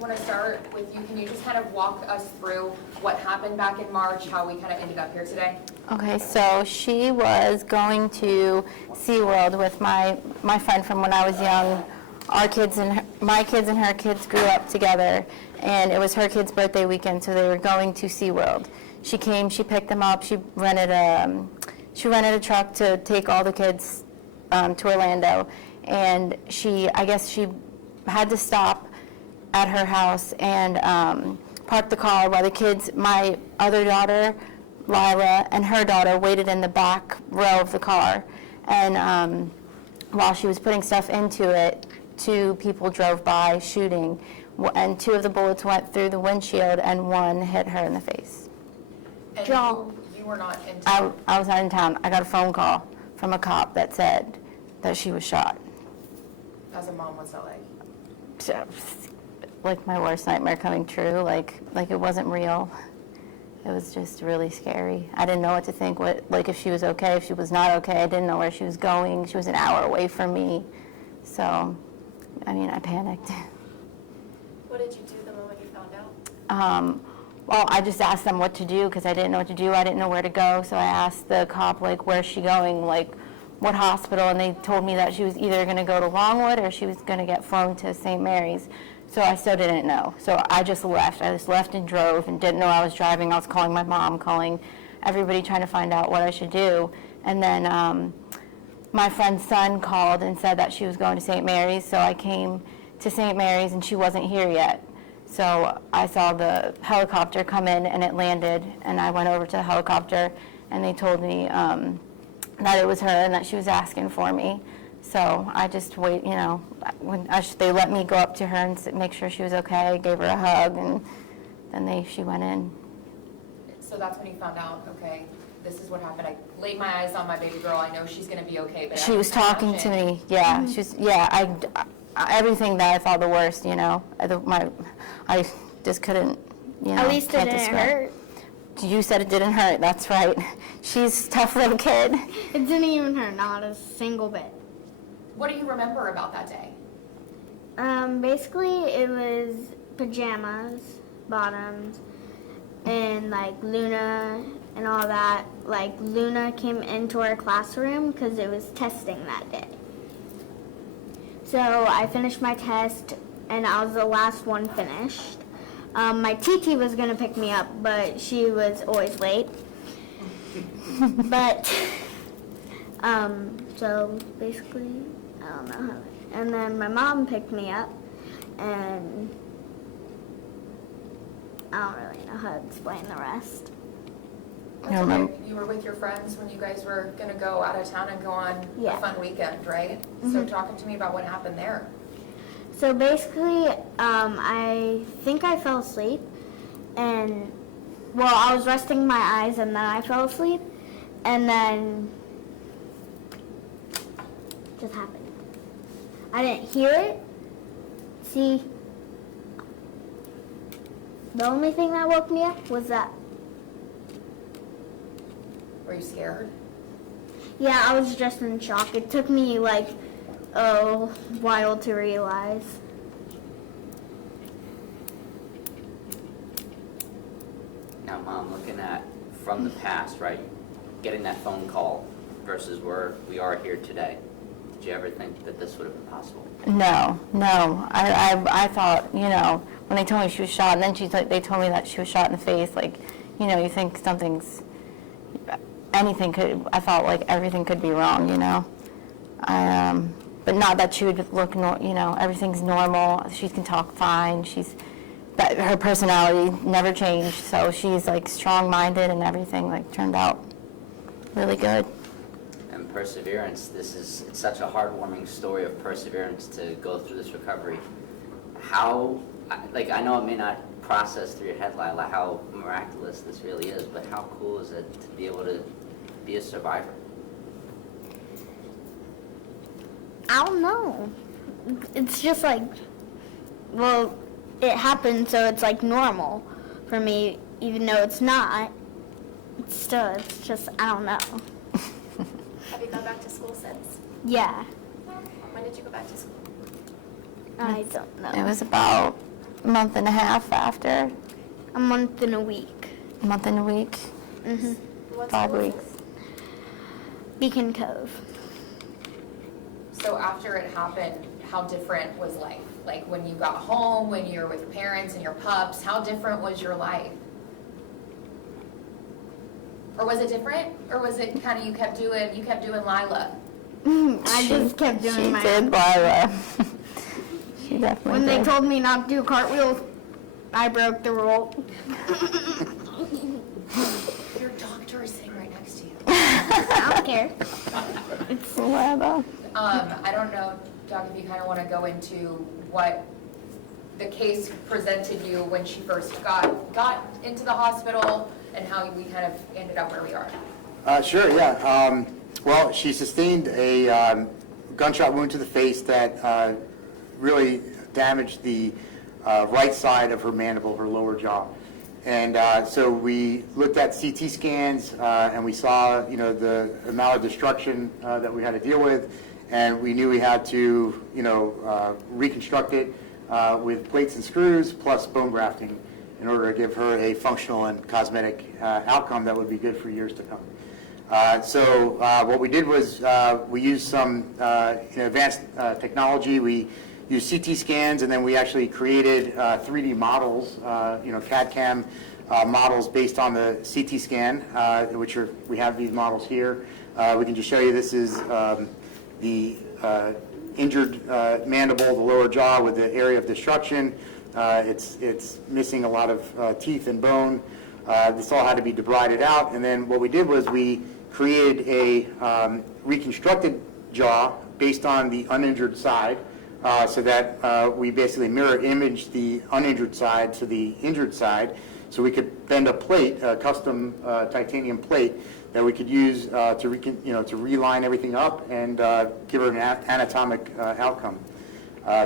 want to start with you. Can you just kind of walk us through what happened back in March, how we kind of ended up here today? Okay, so she was going to SeaWorld with my friend from when I was young. Our kids and my kids and her kids grew up together, and it was her kid's birthday weekend, so they were going to SeaWorld. She came, she picked them up, she rented a truck to take all the kids to Orlando, and I guess she had to stop at her house and park the car while the kids, my other daughter, Lila, and her daughter waited in the back row of the car. And while she was putting stuff into it, 2 people drove by shooting, and 2 of the bullets went through the windshield and 1 hit her in the face. And you were not in town? I was not in town. I got a phone call from a cop that said that she was shot. As a mom, what's that like? So, like my worst nightmare coming true, like it wasn't real. It was just really scary. I didn't know what to think, if she was okay, if she was not okay. I didn't know where she was going. She was an hour away from me. So, I mean, I panicked. What did you do the moment you found out? Well, I just asked them what to do because I didn't know what to do. I didn't know where to go. So I asked the cop, where's she going? What hospital? And they told me that she was either going to go to Longwood or she was going to get flown to St. Mary's. So I still didn't know. So I just left. I just left and drove and didn't know I was driving. I was calling my mom, calling everybody, trying to find out what I should do. And then my friend's son called and said that she was going to St. Mary's. So I came to St. Mary's and she wasn't here yet. So I saw the helicopter come in and it landed. And I went over to the helicopter and they told me that it was her and that she was asking for me. So I just wait, when they let me go up to her and make sure she was okay, gave her a hug, and then she went in. So that's when you found out, okay, this is what happened. I laid my eyes on my baby girl. I know she's going to be okay. But she was talking to me. Yeah, everything that I thought the worst. I just couldn't. At least it didn't hurt. You said it didn't hurt. That's right. She's a tough little kid. It didn't even hurt, not a single bit. What do you remember about that day? Basically, it was pajamas, bottoms, and Luna and all that. Luna came into our classroom because it was testing that day. So I finished my test, and I was the last one finished. My TT was going to pick me up, but she was always late. But, so basically, I don't know how. And then my mom picked me up, and I don't really know how to explain the rest. You were with your friends when you guys were going to go out of town and go on Yeah. a fun weekend, right? Mm-hmm. So talking to me about what happened there. So basically, I think I fell asleep, and, I was resting my eyes, and then I fell asleep, and then it just happened. I didn't hear it. See, the only thing that woke me up was that. Were you scared? Yeah, I was just in shock. It took me a while to realize. Now, Mom, looking at from the past, right, getting that phone call versus where we are here today, did you ever think that this would have been possible? No. I thought, when they told me she was shot, and then they told me that she was shot in the face, you think anything could, I felt like everything could be wrong, but not that she would look, everything's normal. She can talk fine. Her personality never changed, so she's strong-minded and everything turned out really good. And perseverance, it's such a heartwarming story of perseverance to go through this recovery. How, I know it may not process through your head, Lila, how miraculous this really is, but how cool is it to be able to be a survivor? I don't know. It's just it happened, so it's normal for me, even though it's not. It's just, I don't know. Have you gone back to school since? Yeah. When did you go back to school? I don't know. It was about a month and a half after, A month and a week. a month and a week, What 5 school is weeks. Beacon Cove. So after it happened, how different was life? Like when you got home, when you were with parents and your pups, how different was your life? Or was it different? Or was it kind of you kept doing Lila? I just kept doing She my did, own. Lila. She definitely When they did. told me not to do cartwheels, I broke the rule. Your doctor is sitting right next to you. I don't care. Lila. I don't know, Doc, if you kind of want to go into what the case presented you when she first got into the hospital and how we kind of ended up where we are. Sure, yeah. Well, she sustained a gunshot wound to the face that really damaged the right side of her mandible, her lower jaw. And so we looked at CT scans and we saw, the amount of destruction that we had to deal with, and we knew we had to, reconstruct it with plates and screws plus bone grafting in order to give her a functional and cosmetic outcome that would be good for years to come. So what we did was we used some advanced technology. We used CT scans, and then we actually created 3D models, CAD/CAM models based on the CT scan, we have these models here. We can just show you this is the injured mandible, the lower jaw with the area of destruction. It's missing a lot of teeth and bone. This all had to be debrided out, and then what we did was we created a reconstructed jaw based on the uninjured side, so that we basically mirror image the uninjured side to the injured side, so we could bend a plate, a custom titanium plate that we could use to reline everything up and give her an anatomic outcome.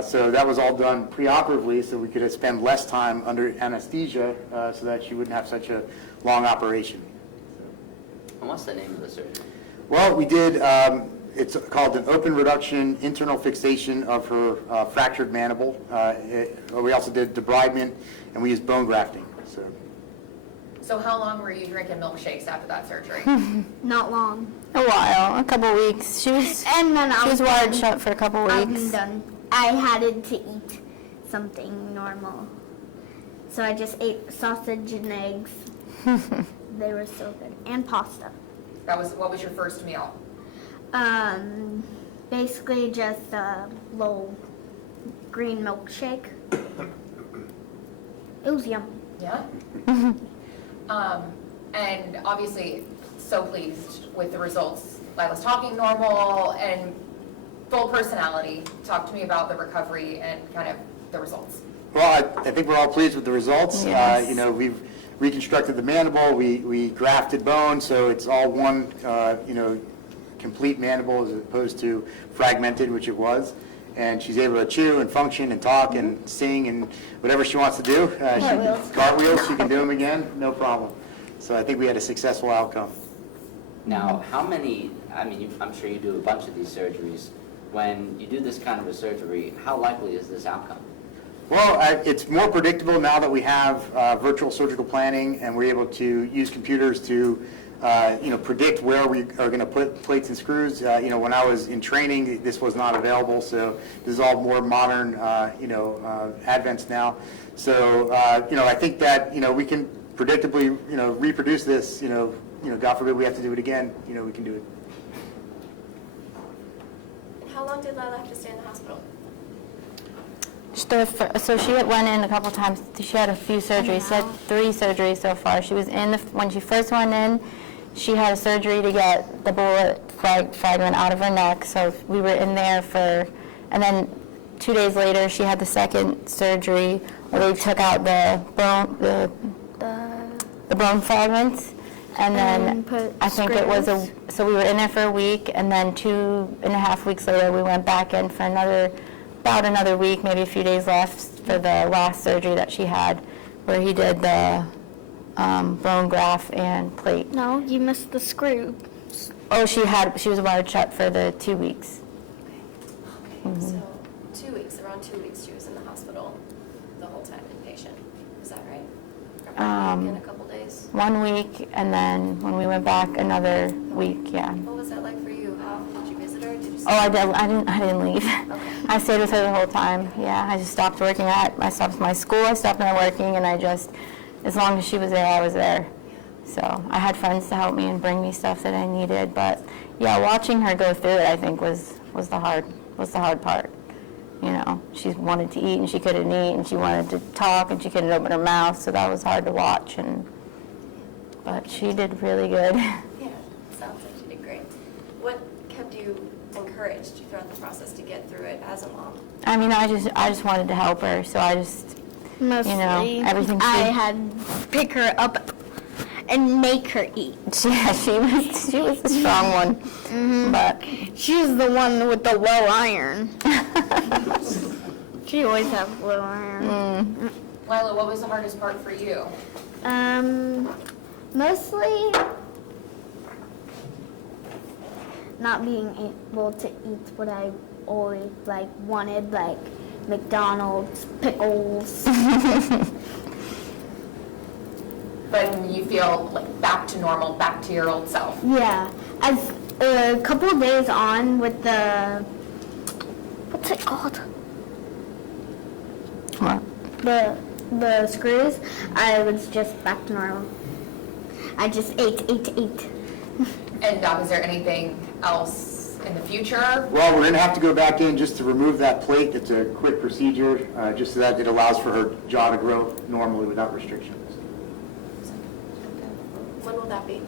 So that was all done preoperatively, so we could spend less time under anesthesia, so that she wouldn't have such a long operation. And what's the name of the surgery? Well, we did, it's called an open reduction internal fixation of her fractured mandible. We also did debridement, and we used bone grafting. So how long were you drinking milkshakes after that surgery? Not long. A while, a couple weeks. She was And then she was wired shut for a couple I'm weeks. done. I had to eat something normal. So I just ate sausage and eggs. They were so good. And pasta. What was your first meal? Basically just a little green milkshake. It was yummy. Yeah? And obviously, so pleased with the results. Lila's talking normal and full personality. Talk to me about the recovery and kind of the results. Well, I think we're all pleased with the results. Yes. We've reconstructed the mandible, we grafted bone, so it's all one, complete mandible as opposed to fragmented, which it was. And she's able to chew and function and talk and sing and whatever she wants to do. Cartwheels, she can do them again, no problem. So I think we had a successful outcome. Now, I'm sure you do a bunch of these surgeries. When you do this kind of a surgery, how likely is this outcome? Well, it's more predictable now that we have virtual surgical planning, and we're able to use computers to predict where we are going to put plates and screws. When I was in training, this was not available, so this is all more modern, advanced now. So, I think that, we can predictably, reproduce this, God forbid we have to do it again, we can do it. How long did Lila have to stay in the hospital? So she went in a couple times. She had a few surgeries. She had 3 surgeries so far. She was in when she first went in. She had a surgery to get the bullet fragment out of her neck. So we were in there and then 2 days later she had the second surgery where they took out the bone fragments. And then I think it was so we were in there for a week, and then 2.5 weeks later we went back in for about another week, maybe a few days left for the last surgery that she had, where he did the bone graft and plate. No, you missed the screw. Oh, she was wired shut for the 2 weeks. Okay, so 2 weeks, around 2 weeks she was in the hospital the whole time. In a couple days? 1 week, and then when we went back, another week, yeah. What was that like for you? How did you visit her? Did you? Oh, I didn't leave. Okay. I stayed with her the whole time, yeah. I just stopped working I stopped my school, I stopped my working, and I just, as long as she was there, I was there. So I had friends to help me and bring me stuff that I needed, but yeah, watching her go through it, I think was the hard part. You know, she wanted to eat and she couldn't eat, and she wanted to talk and she couldn't open her mouth, so that was hard to watch. But she did really good. Yeah, sounds like she did great. What kept you encouraged throughout the process to get through it as a mom? I mean, I just wanted to help her, so I just, Mostly, everything I she- had to pick her up and make her eat. yeah, she was the strong one. But She was the one with the low iron. She always has low iron. Lila, what was the hardest part for you? Mostly not being able to eat what I always wanted, like McDonald's, pickles. But you feel like back to normal, back to your old self. Yeah, as a couple of days on with the, what's it called? what? The screws, I was just back to normal. I just ate. And Doc, is there anything else in the future? Well, we're going to have to go back in just to remove that plate. It's a quick procedure, just so that it allows for her jaw to grow normally without restrictions. When will that be?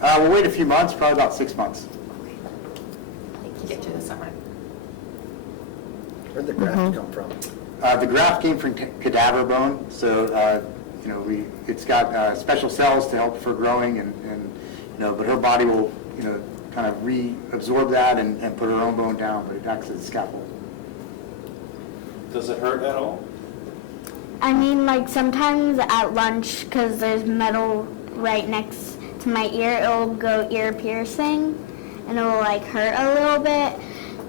We'll wait a few months, probably about 6 months. Get to the summer. Where'd the graft come from? The graft came from cadaver bone, so it's got special cells to help for growing, and but her body will kind of reabsorb that and put her own bone down, but it acts as a scaffold. Does it hurt at all? I mean, like sometimes at lunch, because there's metal right next to my ear, it'll go ear piercing, and it'll like hurt a little bit.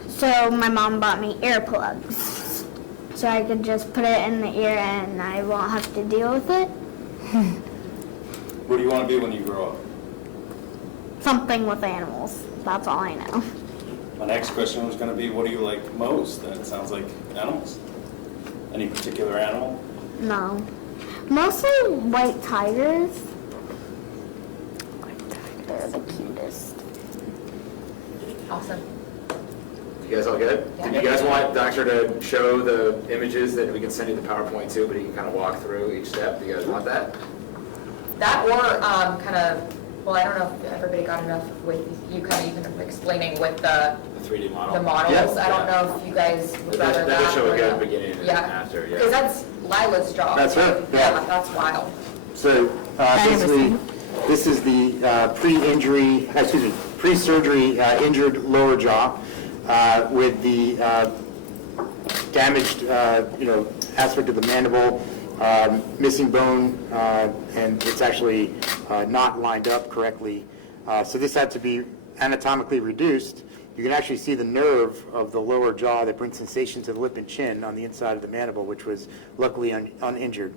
So my mom bought me earplugs, so I could just put it in the ear and I won't have to deal with it. What do you want to be when you grow up? Something with animals. That's all I know. My next question was going to be, what do you like most? And it sounds like animals. Any particular animal? No. Mostly white tigers. They're the cutest. Awesome. You guys all good? Yeah. Did you guys want Doctor to show the images that we can send you the PowerPoint too, but he can kind of walk through each step? Do you guys want that? That or kind of, well, I don't know if everybody got enough with you kind of even explaining with the The 3D model? models. Yeah. I don't know if you guys would rather that. That show or a good no. beginning and Yeah. after, yeah. Because that's Lila's job. That's her, Yeah, yeah. that's wild. So basically, this is the pre-surgery injured lower jaw with the damaged, aspect of the mandible, missing bone, and it's actually not lined up correctly. So this had to be anatomically reduced. You can actually see the nerve of the lower jaw that brings sensation to the lip and chin on the inside of the mandible, which was luckily uninjured.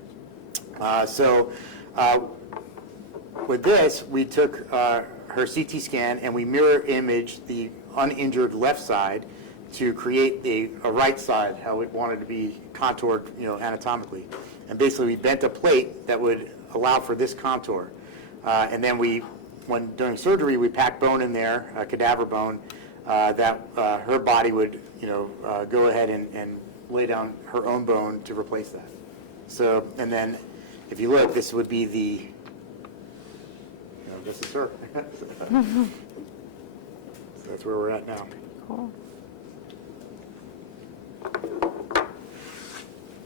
With this, we took her CT scan and we mirror imaged the uninjured left side to create a right side, how it wanted to be contoured, anatomically. And basically, we bent a plate that would allow for this contour. And then during surgery, we packed bone in there, cadaver bone, that her body would, go ahead and lay down her own bone to replace that. So, and then if you look, this would be the, this is her. So that's where we're at now. Cool.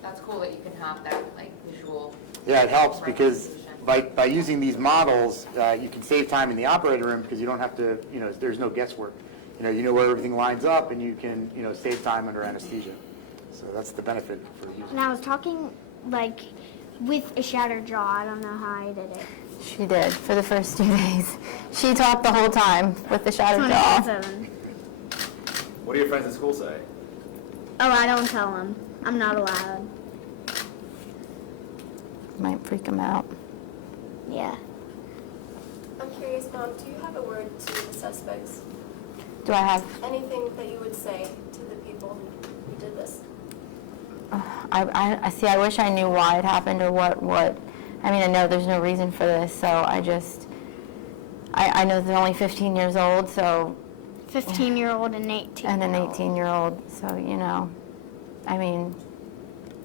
That's cool that you can have that like visual. Yeah, it helps because representation. by using these models, you can save time in the operating room because you don't have to, there's no guesswork. You know where everything lines up and you can, save time under anesthesia. So that's the benefit for the user. And I was talking with a shattered jaw. I don't know how I did it. She did for the first 2 days. She talked the whole time with the shattered jaw. 24/7. What do your friends at school say? Oh, I don't tell them. I'm not allowed. Might freak him out. Yeah. I'm curious, Mom, do you have a word to the suspects? Do I have, Anything that you would say to the people who did this? I see, I wish I knew why it happened or what, I mean, I know there's no reason for this, so I know they're only 15 years old, so, 15-year-old and 18. and an 18-year-old, so, I mean,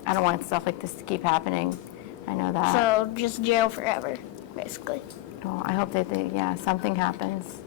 I don't want stuff like this to keep happening. I know that. So just jail forever, basically. Well, I hope that something happens.